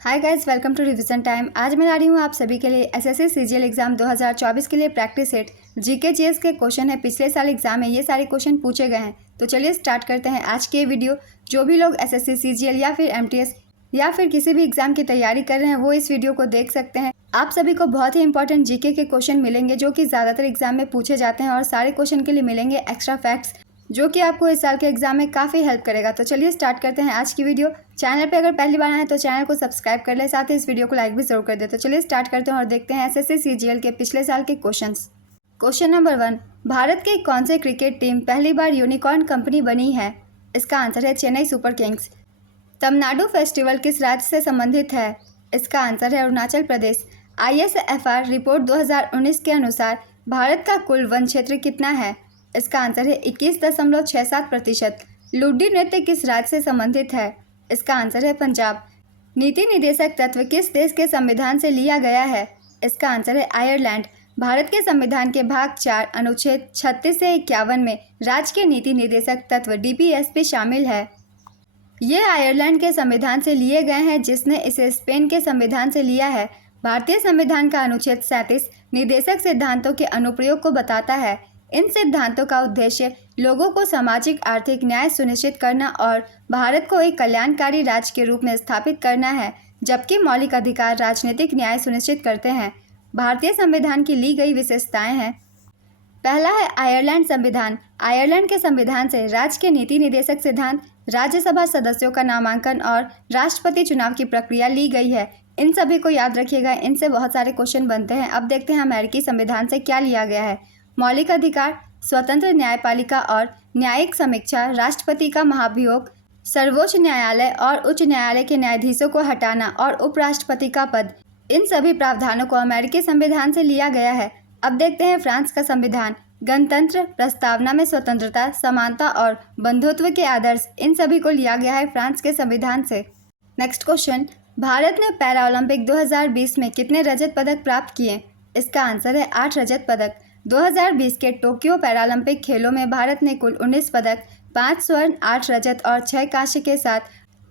Hi guys, welcome to revision time. आज मैं ला रही हूँ आप सभी के लिए एसएससी सीजीएल एग्जाम 2024 के लिए प्रैक्टिस सेट जीके जीएस के क्वेश्चन है। पिछले साल एग्जाम में ये सारे क्वेश्चन पूछे गए हैं। तो चलिए स्टार्ट करते हैं आज के वीडियो। जो भी लोग एसएससी सीजीएल या फिर एमटीएस या फिर किसी भी एग्जाम की तैयारी कर रहे हैं वो इस वीडियो को देख सकते हैं। आप सभी को बहुत ही इंपॉर्टेंट जीके के क्वेश्चन मिलेंगे जो कि ज़्यादातर एग्जाम में पूछे जाते हैं और सारे क्वेश्चन के लिए मिलेंगे एक्स्ट्रा फैक्ट्स जो कि आपको इस साल के एग्जाम में काफ़ी हेल्प करेगा। तो चलिए स्टार्ट करते हैं आज की वीडियो। चैनल पे अगर पहली बार आए तो चैनल को सब्सक्राइब कर ले, साथ ही इस वीडियो को लाइक भी जरूर कर दे। तो चलिए स्टार्ट करते हैं और देखते हैं एसएससी सीजीएल के पिछले साल के क्वेश्चंस। क्वेश्चन नंबर 1, भारत की कौन सी क्रिकेट टीम पहली बार यूनिकॉर्न कंपनी बनी है? इसका आंसर है Chennai super Kings. Tamil Nadu festival किस राज्य से संबंधित है? इसका आंसर है अरुणाचल प्रदेश। ISFR रिपोर्ट 2019 के अनुसार भारत का कुल वन क्षेत्र कितना है? इसका आंसर है 21.67%। लुड्डी नृत्य किस राज्य से संबंधित है? इसका आंसर है पंजाब। नीति निदेशक तत्व किस देश के संविधान से लिया गया है? इसका आंसर है आयरलैंड। भारत के संविधान के भाग 4 अनुच्छेद 36 से 51 में राज्य के नीति निदेशक तत्व DPSP शामिल है। ये आयरलैंड के संविधान से लिए गए हैं जिसने इसे स्पेन के संविधान से लिया है। भारतीय संविधान का अनुच्छेद 37 निदेशक सिद्धांतों के अनुप्रयोग को बताता है। इन सिद्धांतों का उद्देश्य लोगों को सामाजिक आर्थिक न्याय सुनिश्चित करना और भारत को एक कल्याणकारी राज्य के रूप में स्थापित करना है, जबकि मौलिक अधिकार राजनीतिक न्याय सुनिश्चित करते हैं। भारतीय संविधान की ली गई विशेषताएं हैं। पहला है आयरलैंड संविधान। आयरलैंड के संविधान से राज्य के नीति निदेशक सिद्धांत, राज्यसभा सदस्यों का नामांकन और राष्ट्रपति चुनाव की प्रक्रिया ली गई है। इन सभी को याद रखिएगा, इनसे बहुत सारे क्वेश्चन बनते हैं। अब देखते हैं अमेरिकी संविधान से क्या लिया गया है। मौलिक अधिकार, स्वतंत्र न्यायपालिका और न्यायिक समीक्षा, राष्ट्रपति का महाभियोग, सर्वोच्च न्यायालय और उच्च न्यायालय के न्यायाधीशों को हटाना और उपराष्ट्रपति का पद, इन सभी प्रावधानों को अमेरिकी संविधान से लिया गया है। अब देखते हैं फ्रांस का संविधान। गणतंत्र, प्रस्तावना में स्वतंत्रता, समानता और बंधुत्व के आदर्श, इन सभी को लिया गया है फ्रांस के संविधान से। नेक्स्ट क्वेश्चन, भारत ने पैरा ओलंपिक 2020 में कितने रजत पदक प्राप्त किए? इसका आंसर है 8 रजत पदक। 2020 के टोक्यो पैरालंपिक खेलों में भारत ने कुल 19 पदक, 5 स्वर्ण, 8 रजत और 6 कांस्य के साथ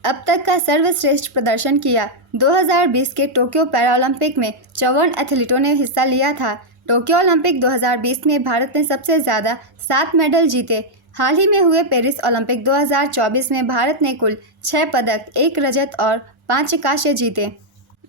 अब तक का सर्वश्रेष्ठ प्रदर्शन किया। 2020 के टोक्यो पैरालंपिक में 54 एथलीटों ने हिस्सा लिया था। टोक्यो ओलंपिक 2020 में भारत ने सबसे ज़्यादा 7 मेडल जीते। हाल ही में हुए पेरिस ओलंपिक 2024 में भारत ने कुल 6 पदक, 1 रजत और 5 कांस्य जीते।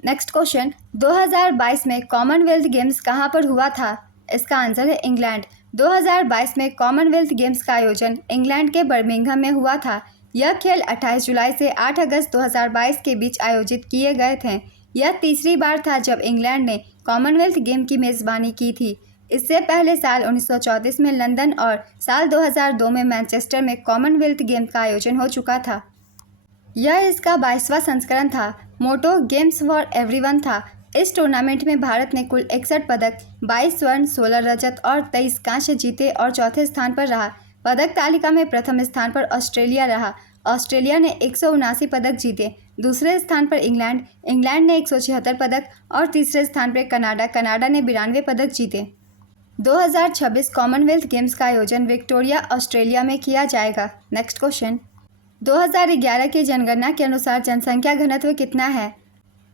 नेक्स्ट क्वेश्चन, 2022 में कॉमनवेल्थ गेम्स कहाँ पर हुआ था? इसका आंसर है इंग्लैंड। 2022 में कॉमनवेल्थ गेम्स का आयोजन इंग्लैंड के बर्मिंघम में हुआ था। यह खेल 28 जुलाई से 8 अगस्त 2022 के बीच आयोजित किए गए थे। यह तीसरी बार था जब इंग्लैंड ने कॉमनवेल्थ गेम की मेज़बानी की थी। इससे पहले साल 1934 में लंदन और साल 2002 में मैनचेस्टर में कॉमनवेल्थ गेम का आयोजन हो चुका था। यह इसका 22वां संस्करण था। मोटो गेम्स फॉर एवरीवन था। इस टूर्नामेंट में भारत ने कुल 61 पदक, 22 स्वर्ण, 16 रजत और 23 कांस्य जीते और चौथे स्थान पर रहा। पदक तालिका में प्रथम स्थान पर ऑस्ट्रेलिया रहा। ऑस्ट्रेलिया ने 179 पदक जीते। दूसरे स्थान पर इंग्लैंड ने 176 पदक और तीसरे स्थान पर कनाडा ने 92 पदक जीते। 2026 कॉमनवेल्थ गेम्स का आयोजन विक्टोरिया, ऑस्ट्रेलिया में किया जाएगा। नेक्स्ट क्वेश्चन, 2011 की जनगणना के अनुसार जनसंख्या घनत्व कितना है?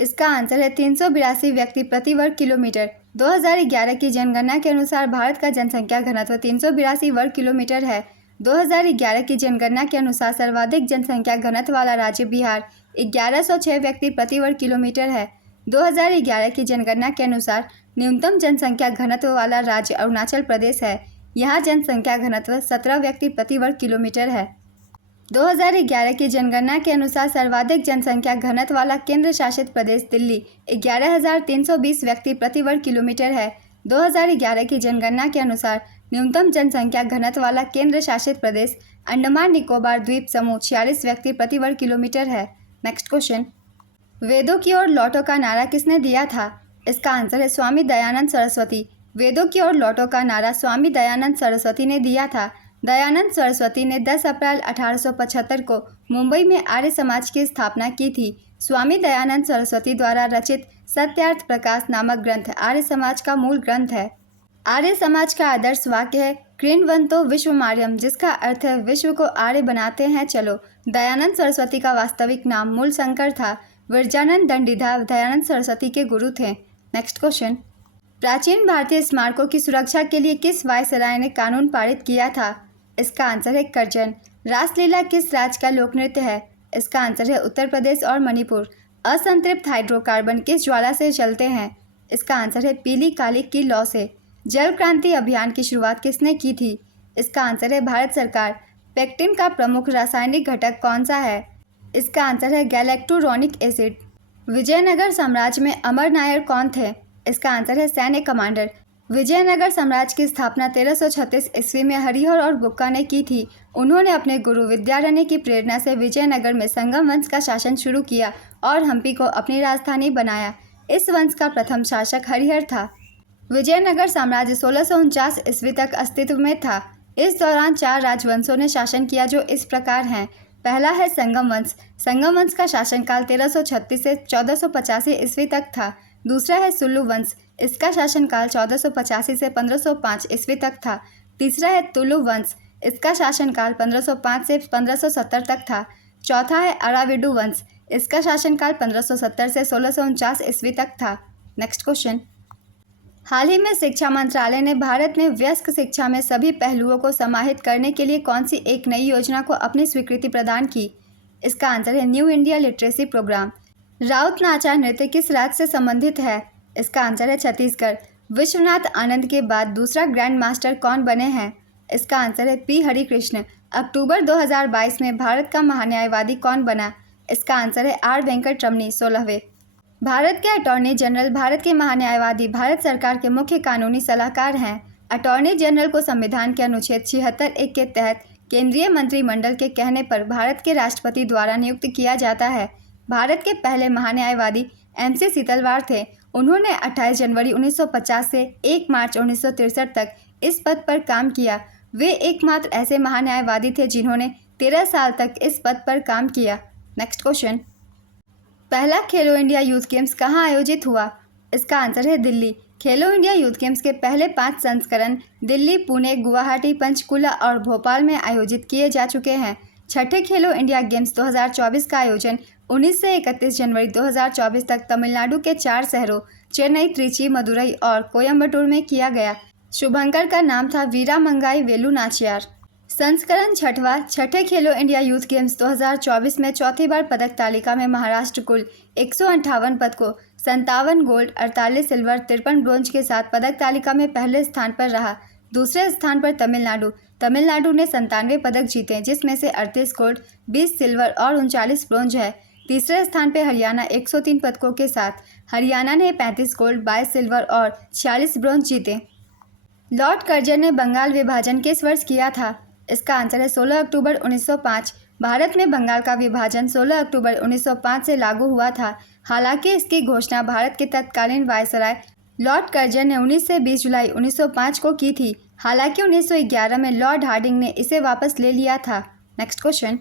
इसका आंसर है 382 व्यक्ति प्रति वर्ग किलोमीटर। 2011 की जनगणना के अनुसार भारत का जनसंख्या घनत्व 382 वर्ग किलोमीटर है। 2011 की जनगणना के अनुसार सर्वाधिक जनसंख्या घनत्व वाला राज्य बिहार 1106 व्यक्ति प्रति वर्ग किलोमीटर है। 2011 की जनगणना के अनुसार न्यूनतम जनसंख्या घनत्व वाला राज्य अरुणाचल प्रदेश है। यहाँ जनसंख्या घनत्व 17 व्यक्ति प्रति वर्ग किलोमीटर है। 2011 की जनगणना के अनुसार सर्वाधिक जनसंख्या घनत्व वाला केंद्र शासित प्रदेश दिल्ली 11,320 व्यक्ति प्रति वर्ग किलोमीटर है। 2011 की जनगणना के अनुसार न्यूनतम जनसंख्या घनत्व वाला केंद्र शासित प्रदेश अंडमान निकोबार द्वीप समूह 46 व्यक्ति प्रति वर्ग किलोमीटर है। नेक्स्ट क्वेश्चन, वेदों की ओर लौटो का नारा किसने दिया था? इसका आंसर है स्वामी दयानंद सरस्वती। वेदों की ओर लौटो का नारा स्वामी दयानंद सरस्वती ने दिया था। दयानंद सरस्वती ने 10 अप्रैल 1875 को मुंबई में आर्य समाज की स्थापना की थी। स्वामी दयानंद सरस्वती द्वारा रचित सत्यार्थ प्रकाश नामक ग्रंथ आर्य समाज का मूल ग्रंथ है। आर्य समाज का आदर्श वाक्य है कृण्वन्तो विश्वमार्यम, जिसका अर्थ है विश्व को आर्य बनाते हैं चलो। दयानंद सरस्वती का वास्तविक नाम मूलशंकर था। विरजानंद दंडीदास दयानंद सरस्वती के गुरु थे। नेक्स्ट क्वेश्चन, प्राचीन भारतीय स्मारकों की सुरक्षा के लिए किस वायसराय ने कानून पारित किया था? इसका आंसर है कर्जन। रासलीला किस राज्य का लोक नृत्य है? इसका आंसर है उत्तर प्रदेश और मणिपुर। असंतृप्त हाइड्रोकार्बन किस ज्वाला से चलते हैं? इसका आंसर है पीली काली की लौ से। जल क्रांति अभियान की शुरुआत किसने की थी? इसका आंसर है भारत सरकार। पेक्टिन का प्रमुख रासायनिक घटक कौन सा है? इसका आंसर है गैलेक्टोरोनिक एसिड। विजयनगर साम्राज्य में अमर नायर कौन थे? इसका आंसर है सैन्य कमांडर। विजयनगर साम्राज्य की स्थापना 1336 ईस्वी में हरिहर और बुक्का ने की थी। उन्होंने अपने गुरु विद्यारण्य की प्रेरणा से विजयनगर में संगम वंश का शासन शुरू किया और हम्पी को अपनी राजधानी बनाया। इस वंश का प्रथम शासक हरिहर था। विजयनगर साम्राज्य 1649 ईस्वी तक अस्तित्व में था। इस दौरान 4 राजवंशों ने शासन किया जो इस प्रकार हैं। पहला है संगम वंश। संगम वंश का शासनकाल 1336 से 1485 ईस्वी तक था। दूसरा है सुल्लू वंश। इसका शासनकाल 1485 से 1505 ईस्वी तक था। तीसरा है तुलु वंश। इसका शासनकाल 1505 से 1570 तक था। चौथा है अराविडु वंश। इसका शासनकाल 1570 से 1649 ईस्वी तक था। नेक्स्ट क्वेश्चन, हाल ही में शिक्षा मंत्रालय ने भारत में वयस्क शिक्षा में सभी पहलुओं को समाहित करने के लिए कौन सी एक नई योजना को अपनी स्वीकृति प्रदान की? इसका आंसर है new India literacy program. Raut Nacha नृत्य किस राज्य से संबंधित है? इसका आंसर है छत्तीसगढ़। विश्वनाथ आनंद के बाद दूसरा ग्रैंड मास्टर कौन बने हैं? इसका आंसर है पी हरिकृष्ण। अक्टूबर 2022 में भारत का महान्यायवादी कौन बना? इसका आंसर है आर वेंकट रमनी 16वें। भारत के अटॉर्नी जनरल भारत के महान्यायवादी भारत सरकार के मुख्य कानूनी सलाहकार हैं। अटॉर्नी जनरल को संविधान के अनुच्छेद 76(1) के तहत केंद्रीय मंत्रिमंडल के कहने पर भारत के राष्ट्रपति द्वारा नियुक्त किया जाता है। भारत के पहले महान्यायवादी MC सीतलवाड़ थे। उन्होंने 28 जनवरी 1950 से 1 मार्च 1963 तक इस पद पर काम किया। वे एकमात्र ऐसे महान्यायवादी थे जिन्होंने 13 साल तक इस पद पर काम किया। नेक्स्ट क्वेश्चन, पहला खेलो इंडिया यूथ गेम्स कहाँ आयोजित हुआ? इसका आंसर है दिल्ली। खेलो इंडिया यूथ गेम्स के पहले 5 संस्करण दिल्ली, पुणे, गुवाहाटी, पंचकुला और भोपाल में आयोजित किए जा चुके हैं। छठे खेलो इंडिया गेम्स 2024 का आयोजन 19 से 31 जनवरी 2024 तक तमिलनाडु के 4 शहरों चेन्नई, त्रिची, मदुरई और कोयम्बटूर में किया गया। शुभंकर का नाम था वीरामंगाई वेलु नाचियार। संस्करण छठे खेलो इंडिया यूथ गेम्स 2024 में चौथी बार पदक तालिका में महाराष्ट्र कुल 158 पदकों 57 गोल्ड, 48 सिल्वर, 53 ब्रोंज के साथ पदक तालिका में पहले स्थान पर रहा। दूसरे स्थान पर तमिलनाडु ने 97 पदक जीते, जिसमें से 38 गोल्ड, 20 सिल्वर और 39 ब्रोंज है। तीसरे स्थान पर हरियाणा 103 पदकों के साथ। हरियाणा ने 35 गोल्ड, 22 सिल्वर और 46 ब्रोंज जीते। लॉर्ड कर्जन ने बंगाल विभाजन किस वर्ष किया था? इसका आंसर है 16 अक्टूबर 1905। भारत में बंगाल का विभाजन 16 अक्टूबर 1905 से लागू हुआ था। हालांकि इसकी घोषणा भारत के तत्कालीन वायसराय लॉर्ड कर्जन ने 19 से 20 जुलाई 1905 को की थी। हालांकि 1911 में लॉर्ड हार्डिंग ने इसे वापस ले लिया था। नेक्स्ट क्वेश्चन,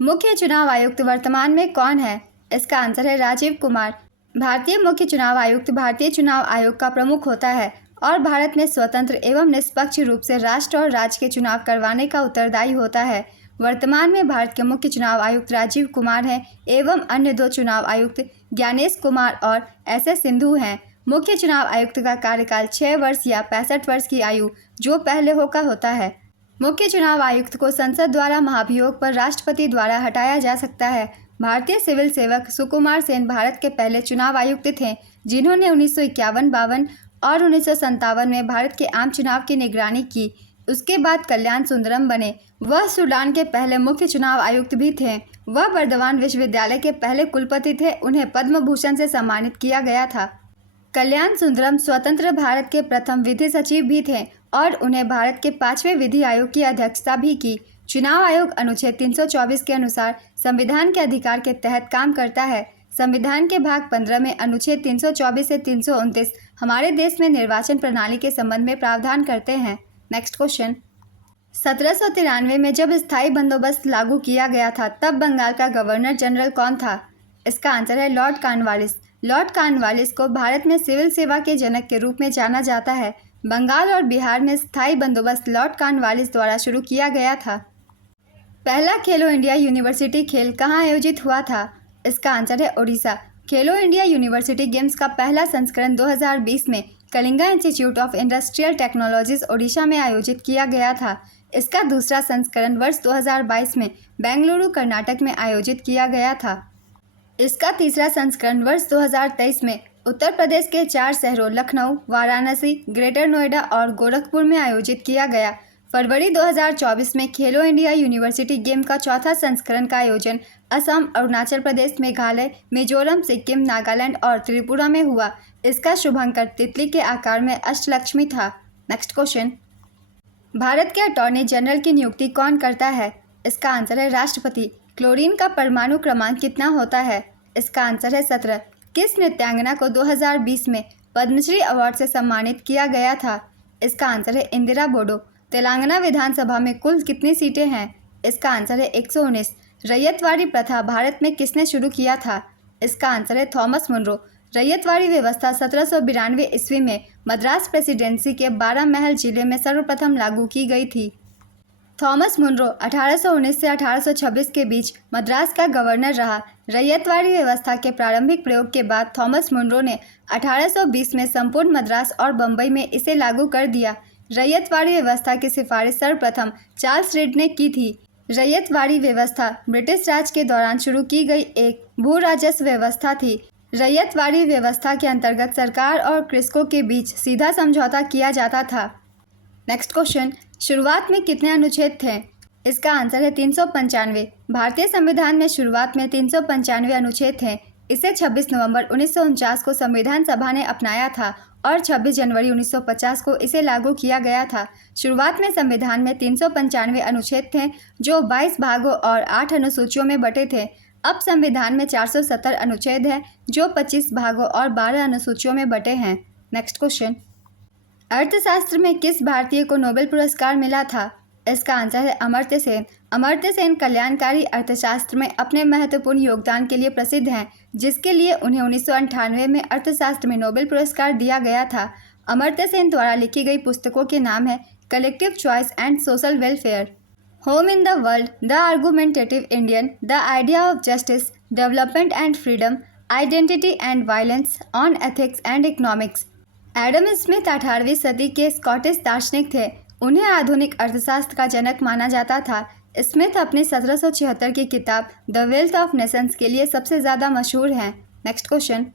मुख्य चुनाव आयुक्त वर्तमान में कौन है? इसका आंसर है राजीव कुमार। भारतीय मुख्य चुनाव आयुक्त भारतीय चुनाव आयोग का प्रमुख होता है और भारत में स्वतंत्र एवं निष्पक्ष रूप से राष्ट्र और राज्य के चुनाव करवाने का उत्तरदायी होता है। वर्तमान में भारत के मुख्य चुनाव आयुक्त राजीव कुमार हैं एवं अन्य 2 चुनाव आयुक्त ज्ञानेश कुमार और SS सिंधु हैं। मुख्य चुनाव आयुक्त का कार्यकाल 6 वर्ष या 65 वर्ष की आयु जो पहले का होता है। मुख्य चुनाव आयुक्त को संसद द्वारा महाभियोग पर राष्ट्रपति द्वारा हटाया जा सकता है। भारतीय सिविल सेवक सुकुमार सेन भारत के पहले चुनाव आयुक्त थे, जिन्होंने 1951-52 और 1957 में भारत के आम चुनाव की निगरानी की। उसके बाद कल्याण सुंदरम बने। वह सूडान के पहले मुख्य चुनाव आयुक्त भी थे। वह बर्दवान विश्वविद्यालय के पहले कुलपति थे। उन्हें पद्म भूषण से सम्मानित किया गया था। कल्याण सुंदरम स्वतंत्र भारत के प्रथम विधि सचिव भी थे और उन्हें भारत के 5वें विधि आयोग की अध्यक्षता भी की। चुनाव आयोग अनुच्छेद 324 के अनुसार संविधान के अधिकार के तहत काम करता है। संविधान के भाग 15 में अनुच्छेद 324 से 329 हमारे देश में निर्वाचन प्रणाली के संबंध में प्रावधान करते हैं। नेक्स्ट क्वेश्चन, 1793 में जब स्थायी बंदोबस्त लागू किया गया था तब बंगाल का गवर्नर जनरल कौन था? इसका आंसर है लॉर्ड कॉर्नवालिस। लॉर्ड कॉर्नवालिस को भारत में सिविल सेवा के जनक के रूप में जाना जाता है। बंगाल और बिहार में स्थायी बंदोबस्त लॉर्ड कॉर्नवालिस द्वारा शुरू किया गया था। पहला खेलो इंडिया यूनिवर्सिटी खेल कहाँ आयोजित हुआ था? इसका आंसर है ओडिशा। खेलो इंडिया यूनिवर्सिटी गेम्स का पहला संस्करण 2020 में Kalinga institute of industrial technologies Odisha में आयोजित किया गया था। इसका दूसरा संस्करण वर्ष 2022 में बेंगलुरु कर्नाटक में आयोजित किया गया था। इसका तीसरा संस्करण वर्ष 2023 में उत्तर प्रदेश के 4 शहरों लखनऊ, वाराणसी, ग्रेटर नोएडा और गोरखपुर में आयोजित किया गया। फरवरी 2024 में खेलो इंडिया यूनिवर्सिटी गेम का चौथा संस्करण का आयोजन असम, अरुणाचल प्रदेश, मेघालय, मिजोरम, सिक्किम, नागालैंड और त्रिपुरा में हुआ। इसका शुभांकर तितली के आकार में अष्टलक्ष्मी था। नेक्स्ट क्वेश्चन, भारत के अटॉर्नी जनरल की नियुक्ति कौन करता है? इसका आंसर है राष्ट्रपति। क्लोरीन का परमाणु क्रमांक कितना होता है? इसका आंसर है 17। किस नृत्यांगना को 2020 में पद्मश्री अवार्ड से सम्मानित किया गया था? इसका आंसर है इंदिरा बोडो। तेलंगाना विधानसभा में कुल कितनी सीटें हैं? इसका आंसर है 119। रैयतवाड़ी प्रथा भारत में किसने शुरू किया था? इसका आंसर है थॉमस मुनरो। रैयतवाड़ी व्यवस्था 1792 ईस्वी में मद्रास प्रेसिडेंसी के 12 महल जिले में सर्वप्रथम लागू की गई थी। थॉमस मुनरो 1819 से 1826 के बीच मद्रास का गवर्नर रहा। रैयतवाड़ी व्यवस्था के प्रारंभिक प्रयोग के बाद थॉमस मुनरो ने 1820 में संपूर्ण मद्रास और बम्बई में इसे लागू कर दिया। रैयतवाड़ी व्यवस्था की सिफारिश सर्वप्रथम चार्ल्स रीड ने की थी। रैयतवाड़ी व्यवस्था ब्रिटिश राज के दौरान शुरू की गई एक भू राजस्व व्यवस्था थी। रैयतवाड़ी व्यवस्था के अंतर्गत सरकार और कृषकों के बीच सीधा समझौता किया जाता था। नेक्स्ट क्वेश्चन, शुरुआत में कितने अनुच्छेद थे? इसका आंसर है 395। भारतीय संविधान में शुरुआत में 395 अनुच्छेद थे। इसे 26 नवंबर 1949 को संविधान सभा ने अपनाया था और 26 जनवरी 1950 को इसे लागू किया गया था। शुरुआत में संविधान में 395 अनुच्छेद थे जो 22 भागों और 8 अनुसूचियों में बटे थे। अब संविधान में 470 अनुच्छेद हैं जो 25 भागों और 12 अनुसूचियों में बटे हैं। नेक्स्ट क्वेश्चन, अर्थशास्त्र में किस भारतीय को नोबेल पुरस्कार मिला था? इसका आंसर है अमर्त्य सेन। अमर्त्य सेन कल्याणकारी अर्थशास्त्र में अपने महत्वपूर्ण योगदान के लिए प्रसिद्ध हैं, जिसके लिए उन्हें 1998 में अर्थशास्त्र में नोबेल पुरस्कार दिया गया था। अमर्त्य सेन द्वारा लिखी गई पुस्तकों के नाम है collective choice and social welfare, home in the world, the argumentative Indian, the idea of justice, development and freedom, identity and violence, on ethics and economics. Adam Smith 18वीं सदी के स्कॉटिश दार्शनिक थे। उन्हें आधुनिक अर्थशास्त्र का जनक माना जाता था। स्मिथ अपनी 1776 की किताब द वेल्थ ऑफ नेशंस के लिए सबसे ज़्यादा मशहूर हैं। नेक्स्ट क्वेश्चन,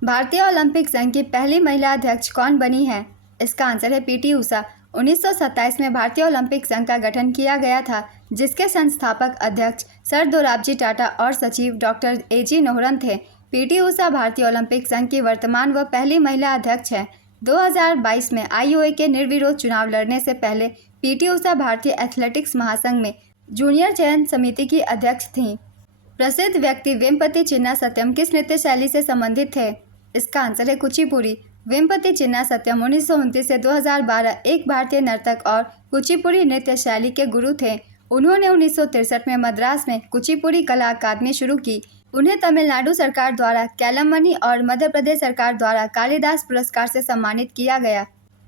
भारतीय ओलंपिक संघ की पहली महिला अध्यक्ष कौन बनी है? इसका आंसर है पीटी ऊषा। 1927 में भारतीय ओलंपिक संघ का गठन किया गया था, जिसके संस्थापक अध्यक्ष सर दोराबजी टाटा और सचिव डॉक्टर एजी नोहरन थे। पीटी ऊषा भारतीय ओलंपिक संघ की वर्तमान व पहली महिला अध्यक्ष हैं। 2022 में आईओए के निर्विरोध चुनाव लड़ने से पहले पीटी ऊषा भारतीय एथलेटिक्स महासंघ में जूनियर चयन समिति की अध्यक्ष थीं। प्रसिद्ध व्यक्ति वेम्पति चिन्ना सत्यम किस नृत्य शैली से संबंधित थे? इसका आंसर है कुचिपुड़ी। वेम्पति चिन्ना सत्यम 1929 से 2012 एक भारतीय नर्तक और कुचिपुड़ी नृत्य शैली के गुरु थे। उन्होंने 1963 में मद्रास में कुचिपुड़ी कला अकादमी शुरू की। उन्हें तमिलनाडु सरकार द्वारा कैलमनी और मध्य प्रदेश सरकार द्वारा कालिदास पुरस्कार से सम्मानित किया गया।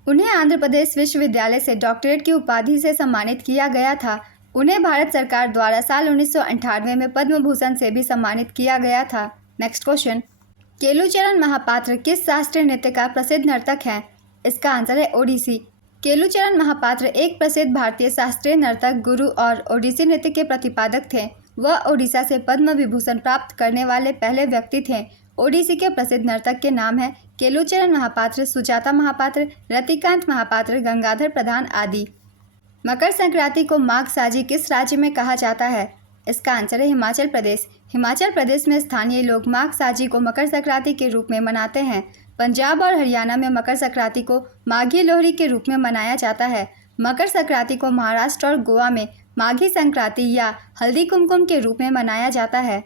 उन्हें आंध्र प्रदेश विश्वविद्यालय से डॉक्टरेट की उपाधि से सम्मानित किया गया था। उन्हें भारत सरकार द्वारा साल 1998 में पद्म भूषण से भी सम्मानित किया गया था। नेक्स्ट क्वेश्चन, केलुचरण महापात्र किस शास्त्रीय नृत्य का प्रसिद्ध नर्तक है? इसका आंसर है ओडिसी। केलुचरण महापात्र एक प्रसिद्ध भारतीय शास्त्रीय नर्तक, गुरु और ओडिसी नृत्य के प्रतिपादक थे। वह ओडिशा से पद्म विभूषण प्राप्त करने वाले पहले व्यक्ति थे। ओडिसी के प्रसिद्ध नर्तक के नाम हैं केलुचरण महापात्र, सुजाता महापात्र, रतिकांत महापात्र, गंगाधर प्रधान आदि। मकर संक्रांति को माघ साजी किस राज्य में कहा जाता है? इसका आंसर है हिमाचल प्रदेश। हिमाचल प्रदेश में स्थानीय लोग माघ साजी को मकर संक्रांति के रूप में मनाते हैं। पंजाब और हरियाणा में मकर संक्रांति को माघी लोहड़ी के रूप में मनाया जाता है। मकर संक्रांति को महाराष्ट्र और गोवा में माघी संक्रांति या हल्दी कुमकुम के रूप में मनाया जाता है।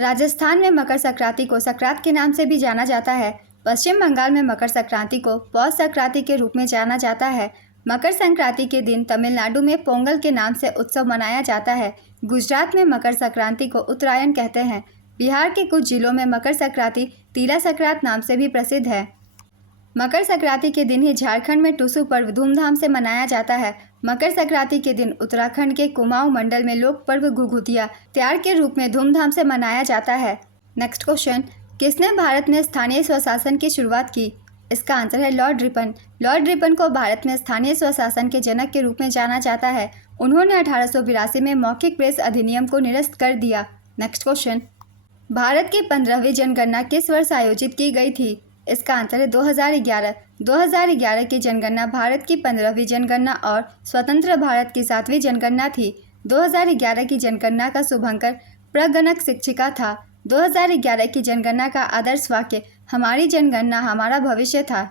राजस्थान में मकर संक्रांति को संक्रांत के नाम से भी जाना जाता है। पश्चिम बंगाल में मकर संक्रांति को पौष संक्रांति के रूप में जाना जाता है। मकर संक्रांति के दिन तमिलनाडु में पोंगल के नाम से उत्सव मनाया जाता है। गुजरात में मकर संक्रांति को उत्तरायण कहते हैं। बिहार के कुछ जिलों में मकर संक्रांति तीला संक्रांत नाम से भी प्रसिद्ध है। मकर संक्रांति के दिन ही झारखंड में टुसु पर्व धूमधाम से मनाया जाता है। मकर संक्रांति के दिन उत्तराखंड के कुमाऊं मंडल में लोक पर्व घुघुतिया त्योहार के रूप में धूमधाम से मनाया जाता है। नेक्स्ट क्वेश्चन, किसने भारत में स्थानीय स्वशासन की शुरुआत की? इसका आंसर है लॉर्ड रिपन। लॉर्ड रिपन को भारत में स्थानीय स्वशासन के जनक के रूप में जाना जाता है। उन्होंने 1882 में मौखिक प्रेस अधिनियम को निरस्त कर दिया। नेक्स्ट क्वेश्चन, भारत की 15वीं जनगणना किस वर्ष आयोजित की गई थी? इसका आंसर है 2011। 2011 की जनगणना भारत की 15वीं जनगणना और स्वतंत्र भारत की 7वीं जनगणना थी। 2011 की जनगणना का शुभंकर प्रगणक शिक्षिका था। 2011 की जनगणना का आदर्श वाक्य हमारी जनगणना हमारा भविष्य था।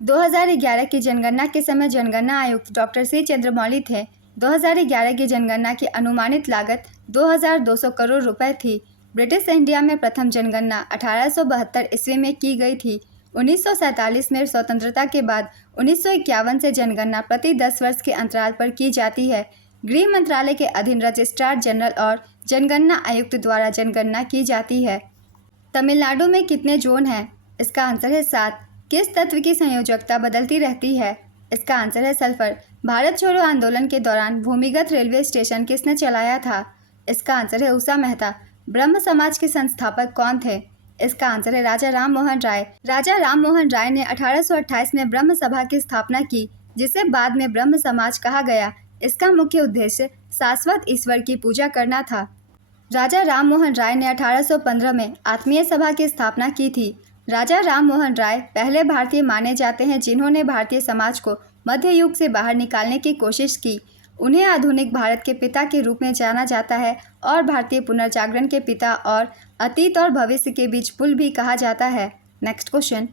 2011 की जनगणना के समय जनगणना आयुक्त डॉक्टर सी चंद्रमौली थे। 2011 की जनगणना की अनुमानित लागत 2200 करोड़ रुपए थी। ब्रिटिश इंडिया में प्रथम जनगणना 1872 ईस्वी में की गई थी। 1947 में स्वतंत्रता के बाद 1951 से जनगणना प्रति 10 वर्ष के अंतराल पर की जाती है। गृह मंत्रालय के अधीन रजिस्ट्रार जनरल और जनगणना आयुक्त द्वारा जनगणना की जाती है। तमिलनाडु में कितने जोन हैं? इसका आंसर है 7। किस तत्व की संयोजकता बदलती रहती है? इसका आंसर है सल्फर। भारत छोड़ो आंदोलन के दौरान भूमिगत रेलवे स्टेशन किसने चलाया था? इसका आंसर है उषा मेहता। ब्रह्म समाज के संस्थापक कौन थे? इसका आंसर है राजा राम मोहन राय। राजा राम मोहन राय ने 1828 में ब्रह्म सभा की स्थापना की, जिसे बाद में ब्रह्म समाज कहा गया। इसका मुख्य उद्देश्य शाश्वत ईश्वर की पूजा करना था। राजा राम मोहन राय ने 1815 में आत्मीय सभा की स्थापना की थी। राजा राम मोहन राय पहले भारतीय माने जाते हैं जिन्होंने भारतीय समाज को मध्य युग से बाहर निकालने की कोशिश की। उन्हें आधुनिक भारत के पिता के रूप में जाना जाता है और भारतीय पुनर्जागरण के पिता और अतीत और भविष्य के बीच पुल भी कहा जाता है। नेक्स्ट क्वेश्चन,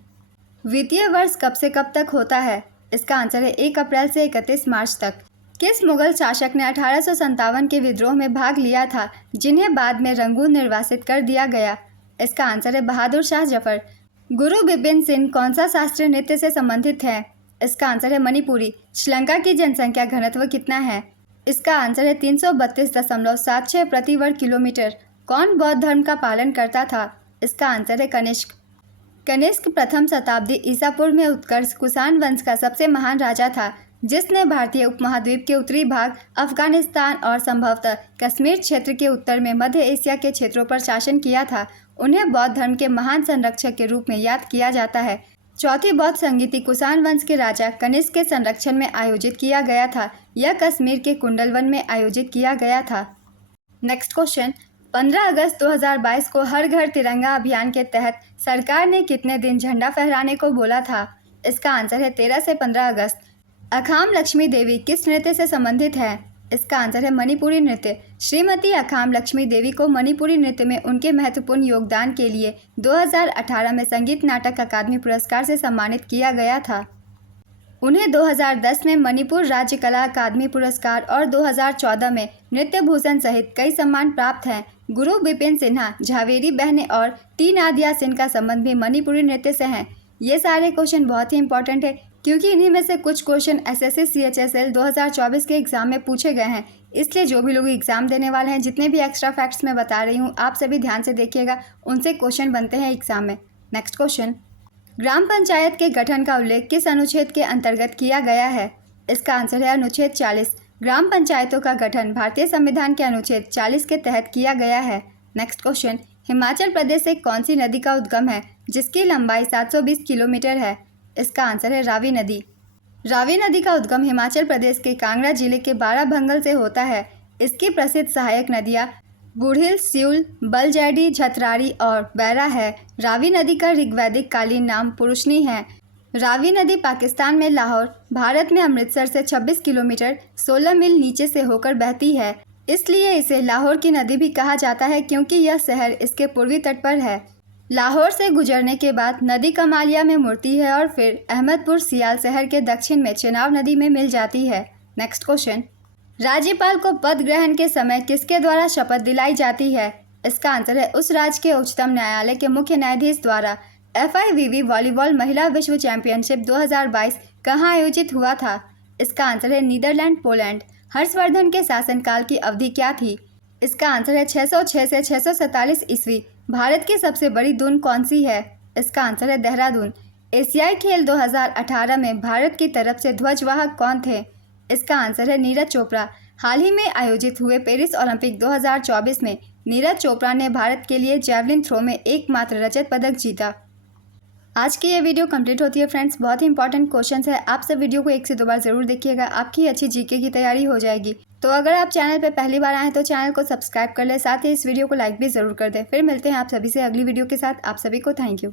वित्तीय वर्ष कब से कब तक होता है? इसका आंसर है 1 अप्रैल से 31 मार्च तक। किस मुगल शासक ने 1857 के विद्रोह में भाग लिया था, जिन्हें बाद में रंगून निर्वासित कर दिया गया? इसका आंसर है बहादुर शाह जफर। गुरु बिपिन सिंह कौन सा शास्त्रीय नृत्य से संबंधित है? इसका आंसर है मणिपुरी। श्रीलंका की जनसंख्या घनत्व कितना है? इसका आंसर है 332.76 प्रति वर्ग किलोमीटर। कौन बौद्ध धर्म का पालन करता था? इसका आंसर है कनिष्क। कनिष्क प्रथम शताब्दी ईसा पूर्व में उत्कर्ष कुषाण वंश का सबसे महान राजा था, जिसने भारतीय उपमहाद्वीप के उत्तरी भाग, अफगानिस्तान और संभवतः कश्मीर क्षेत्र के उत्तर में मध्य एशिया के क्षेत्रों पर शासन किया था। उन्हें बौद्ध धर्म के महान संरक्षक के रूप में याद किया जाता है। चौथी बौद्ध संगीति कुषाण वंश के राजा कनिष्क के संरक्षण में आयोजित किया गया था। यह कश्मीर के कुंडलवन में आयोजित किया गया था। नेक्स्ट क्वेश्चन, 15 अगस्त 2022 को हर घर तिरंगा अभियान के तहत सरकार ने कितने दिन झंडा फहराने को बोला था? इसका आंसर है 13 से 15 अगस्त। अखाम लक्ष्मी देवी किस नृत्य से संबंधित है? इसका आंसर है मणिपुरी नृत्य। श्रीमती अखाम लक्ष्मी देवी को मणिपुरी नृत्य में उनके महत्वपूर्ण योगदान के लिए 2018 में संगीत नाटक अकादमी पुरस्कार से सम्मानित किया गया था। उन्हें 2010 में मणिपुर राज्य कला अकादमी पुरस्कार और 2014 में नृत्य भूषण सहित कई सम्मान प्राप्त हैं। गुरु बिपिन सिन्हा, झावेरी बहनें और टी नादिया सिंह का संबंध भी मणिपुरी नृत्य से हैं। ये सारे क्वेश्चन बहुत ही इंपॉर्टेंट है, क्योंकि इन्हीं में से कुछ क्वेश्चन एसएससी CHSL 2024 के एग्जाम में पूछे गए हैं। इसलिए जो भी लोग एग्जाम देने वाले हैं, जितने भी एक्स्ट्रा फैक्ट्स मैं बता रही हूँ, आप सभी ध्यान से देखिएगा, उनसे क्वेश्चन बनते हैं एग्जाम में। नेक्स्ट क्वेश्चन, ग्राम पंचायत के गठन का उल्लेख किस अनुच्छेद के अंतर्गत किया गया है? इसका आंसर है अनुच्छेद 40। ग्राम पंचायतों का गठन भारतीय संविधान के अनुच्छेद 40 के तहत किया गया है। नेक्स्ट क्वेश्चन, हिमाचल प्रदेश से कौन सी नदी का उद्गम है जिसकी लंबाई 720 किलोमीटर है? इसका आंसर है रावी नदी। रावी नदी का उद्गम हिमाचल प्रदेश के कांगड़ा जिले के बाराभंगल से होता है। इसकी प्रसिद्ध सहायक नदियाँ बूढ़िल, सिउल, बलजैडी, झथरारी और बैरा है। रावी नदी का ऋग्वैदिक कालीन नाम पुरुषनी है। रावी नदी पाकिस्तान में लाहौर, भारत में अमृतसर से 26 किलोमीटर 16 मील नीचे से होकर बहती है। इसलिए इसे लाहौर की नदी भी कहा जाता है, क्योंकि यह शहर इसके पूर्वी तट पर है। लाहौर से गुजरने के बाद नदी कमालिया में मुड़ती है और फिर अहमदपुर सियाल शहर के दक्षिण में चेनाब नदी में मिल जाती है। नेक्स्ट क्वेश्चन, राज्यपाल को पद ग्रहण के समय किसके द्वारा शपथ दिलाई जाती है? इसका आंसर है उस राज्य के उच्चतम न्यायालय के मुख्य न्यायाधीश द्वारा। FIVB वॉलीबॉल महिला विश्व चैंपियनशिप 2022 कहाँ आयोजित हुआ था? इसका आंसर है नीदरलैंड, पोलैंड। हर्षवर्धन के शासनकाल की अवधि क्या थी? इसका आंसर है 606 से 647 ईस्वी। भारत की सबसे बड़ी दून कौन सी है? इसका आंसर है देहरादून। एशियाई खेल 2018 में भारत की तरफ से ध्वजवाहक कौन थे? इसका आंसर है नीरज चोपड़ा। हाल ही में आयोजित हुए पेरिस ओलंपिक 2024 में नीरज चोपड़ा ने भारत के लिए जैवलिन थ्रो में एकमात्र रजत पदक जीता। आज की ये वीडियो कंप्लीट होती है फ्रेंड्स। बहुत ही इंपॉर्टेंट क्वेश्चंस है, आप सब वीडियो को 1 से 2 बार जरूर देखिएगा, आपकी अच्छी जीके की तैयारी हो जाएगी। तो अगर आप चैनल पे पहली बार आए हैं तो चैनल को सब्सक्राइब कर ले, साथ ही इस वीडियो को लाइक भी ज़रूर कर दें। फिर मिलते हैं आप सभी से अगली वीडियो के साथ। आप सभी को थैंक यू।